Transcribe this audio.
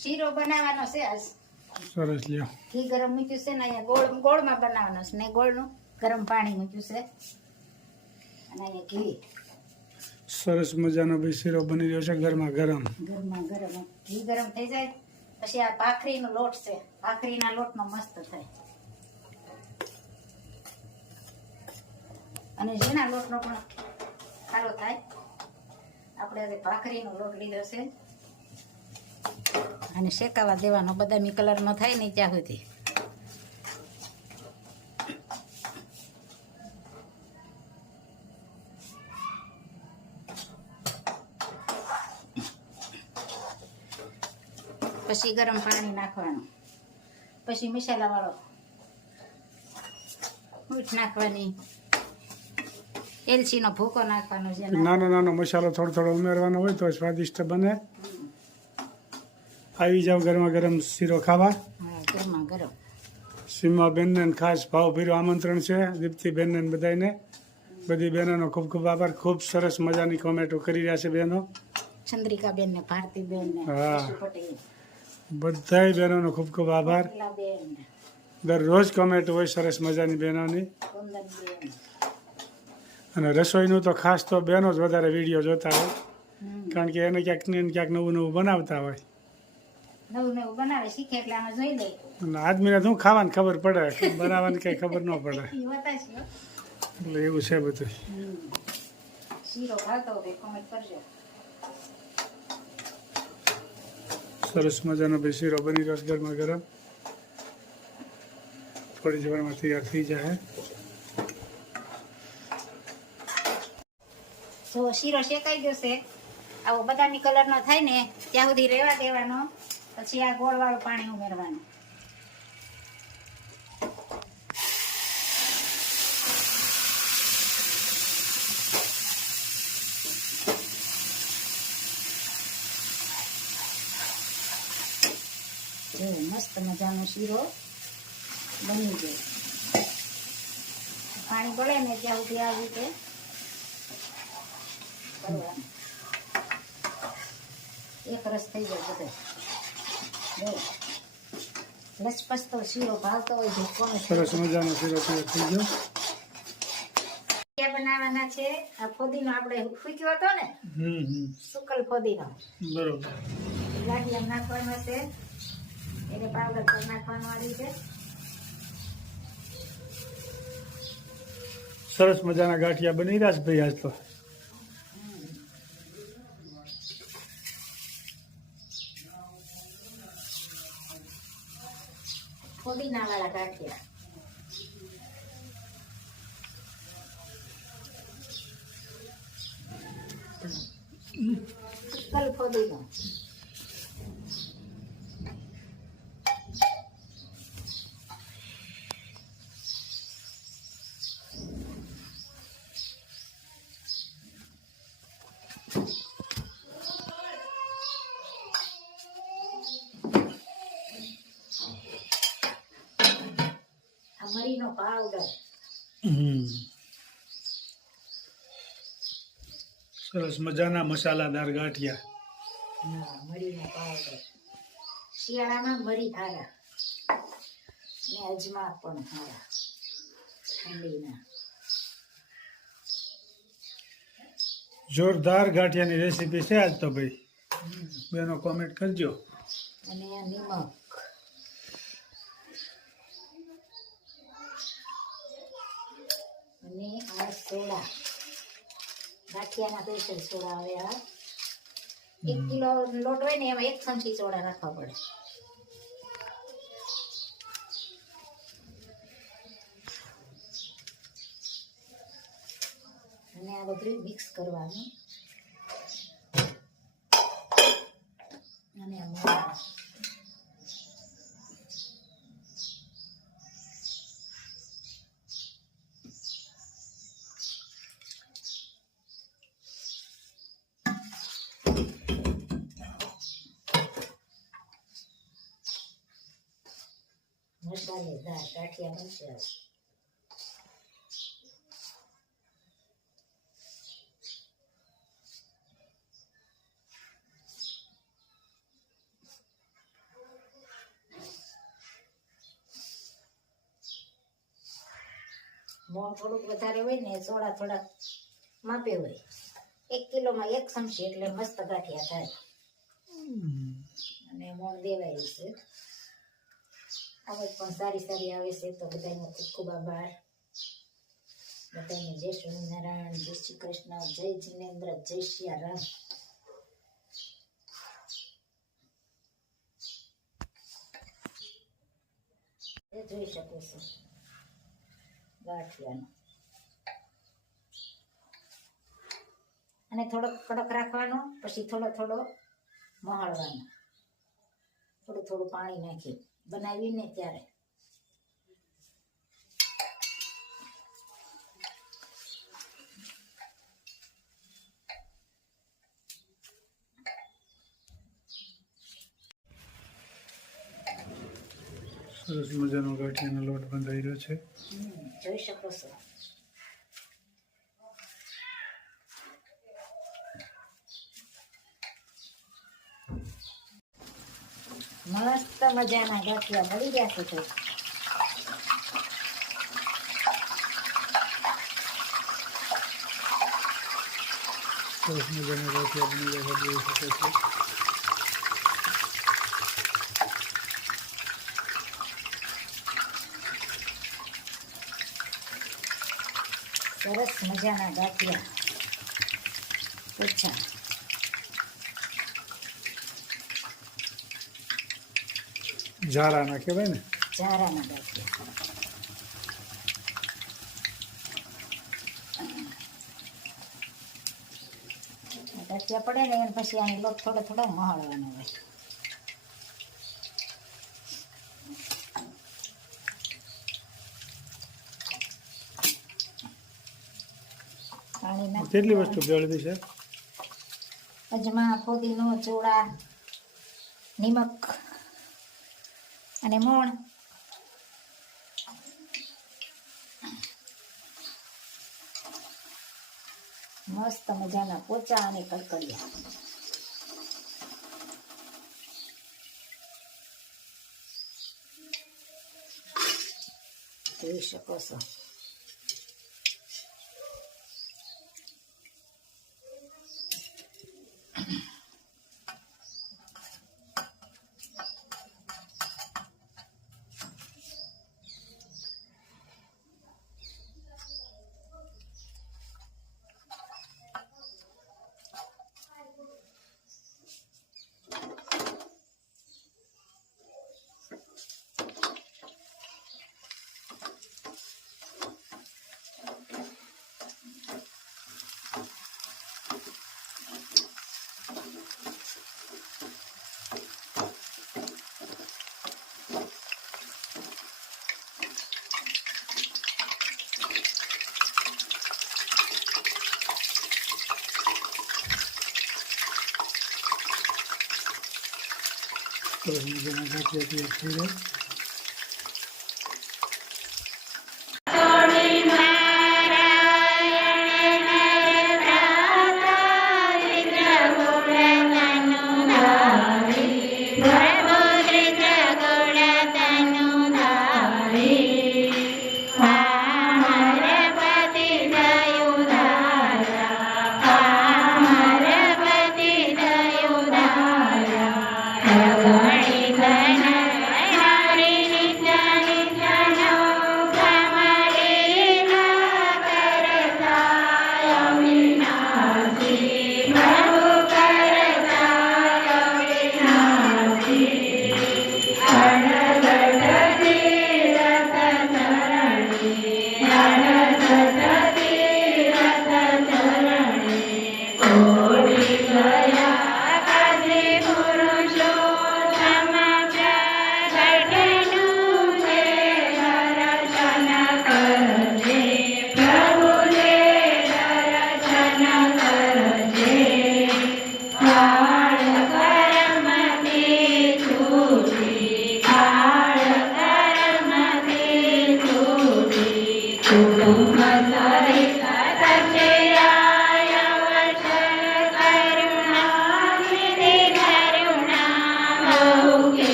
શીરો બનાવવાનો છે આજ. સરસ લ્યો. ઘી ગરમ મૂક્યું છે ને અહીંયા ગોળમાં બનાવવાનો છે ને ગોળનું ગરમ પાણી મૂક્યું છે અને અહીંયા ઘી. સરસ મજાનો ભાઈ શીરો બની રહ્યો છે ગરમા ગરમ. ગરમા ગરમ ઘી ગરમ થઈ જાય પછી આ ભાખરીનો લોટ છે, ભાખરીના લોટનો મસ્ત થાય. અને જેના લોટનો પણ સારો થાય. આપણે હવે ભાખરીનો લોટ લીધો છે અને શેકાવા દેવાનો, બદામી કલરનો થાય ને ત્યાં સુધી. પછી ગરમ પાણી નાખવાનું, પછી મસાલા વાળો મીઠ નાખવાની, એલચીનો ભૂકો નાખવાનો છે. નાનો નાનો મસાલો થોડો થોડો ઉમેરવાનો હોય તો સ્વાદિષ્ટ બને. આવી જાવ ગરમા ગરમ શીરો ખાવા. હા, ગરમા ગરમ. સીમાબેનને ખાસ ભાવભર્યું આમંત્રણ છે, દીપ્તિબેનને બધાને. બધી બહેનોનો ખૂબ ખૂબ આભાર. ખૂબ સરસ મજાની કોમેન્ટો કરી રહ્યા છે બહેનો. ચંદ્રિકાબેન ને ભારતીબેન ને હા. યશુ પટેલ, બધાય બહેનોનો ખૂબ ખૂબ આભાર. બેન, દરરોજ કોમેન્ટ હોય સરસ મજાની બહેનોની. કુંદનબેન. અને રસોઈનું તો ખાસ તો બહેનો જ વધારે વિડીયો જોતા હોય, કારણ કે એને ક્યાંક ને ક્યાંક નવું નવું બનાવતા હોય. નવું નવું બનાવે શીખે એટલે આમાં જોઈ લે. અને આદમીને શું ખાવાની ખબર પડે, બનાવવાની કઈ ખબર ન પડે. ઈ બતાવશે હો. એટલે એવું છે બધું. શીરો ભાવતો હોય કોમેન્ટ કરજો. સરસ મજાનો ભાઈ શીરો બની રહ્યો છે ગરમા ગરમ. થોડી જ વારમાં તૈયાર થઈ જાય. જો શીરો શેકાઈ ગયો છે, આવો બદામી કલરનો થાય ને ત્યાં સુધી રહેવા દેવાનો. પછી આ ગોળવાળું પાણી ઉમેરવાનું. જો મસ્ત મજાનો શીરો બની ગયો. પાણી પડે ને ત્યાં સુધી આ રીતે કરવાનું. એક રસ થઈ જાય બધે. જો લચપચતો શીરો ભાવતો હોય તો કોને. સરસ મજાનો શીરો તૈયાર થઈ ગયો. ક્યાં બનાવવાના છે? આ ફોદીનો આપણે ફૂક્યો હતો ને, સુકલ ફોદીનો બરોબર. ગાંઠિયા નાખવાનો છે, એને પાવડર પર નાખવાનો આ રીતે. સરસ મજાના ગાંઠિયા બની રહ્યા છે ભાઈ આજ તો. ફોદીના વાળા ગાંઠિયા. સુકલ ફોદીનો. મરીનો પાવડર. સરસ મજાના મસાલાદાર ગાંઠિયા. હા, મરીનો પાવડર. શિયાળામાં મરી હારા અને અજમા પણ હારા ઠંડીના. જોરદાર ગાંઠિયાની રેસીપી છે આજ તો ભાઈ. બેનો કોમેન્ટ કરજો. અને આ નિમક. અને આ સોડા, ગાંઠિયાના સ્પેશિયલ સોડા આવે. આ 1 કિલો લોટ હોય ને એમાં 1 ચમચી સોડા નાખવા પડે. અને આ બધું મિક્સ કરવાનું. અને આ મસાલેદાર ગાંઠિયા બનશે. મોણ થોડુંક વધારે હોય ને સોડા થોડાક માપે હોય. 1 કિલોમાં 1 ચમચી એટલે મસ્ત ગાંઠિયા થાય. અને મોણ દેવાય છે. આવજ પણ સારી આવે છે તો બધાનો ખૂબ ખૂબ આભાર. બધાને જય સ્વામિનારાયણ, જય શ્રી કૃષ્ણ, જય જિનેન્દ્ર, જય સિયારામ. જોઈ શકો છો ગાંઠિયાનો. અને થોડોક કડક રાખવાનો, પછી થોડો થોડો મહાળવાનો, થોડું થોડું પાણી નાખી બનાવીને ત્યારે. સરસ મજાનો ગાંઠિયાનો લોટ બંધાઈ રહ્યો છે. જોઈ શકો છો. મસ્ત મજાના ગાંઠિયા મળી ગયા છે. સરસ મજાના ગાંઠિયા બની રહ્યા છે, જોઈ શકો છો. સરસ મજાના ગાંઠિયા ઓછા. ઝારાના કહેવાય ને, ઝારાના ગાંઠિયા. ગાંઠિયા પડે ને એને પછી આની લોટ થોડો થોડો મહાળવાનો હોય. પાણી નાખી કેટલી વસ્તુ ભેળવી છે? અજમા, ફોદીનો, ચોળા, નિમક અને મોણ. મસ્ત મજાના પોચા અને કડકડિયા. જોઈ શકો છો. સરસ મજાના ગાંઠિયા તૈયાર થઈ રહ્યા.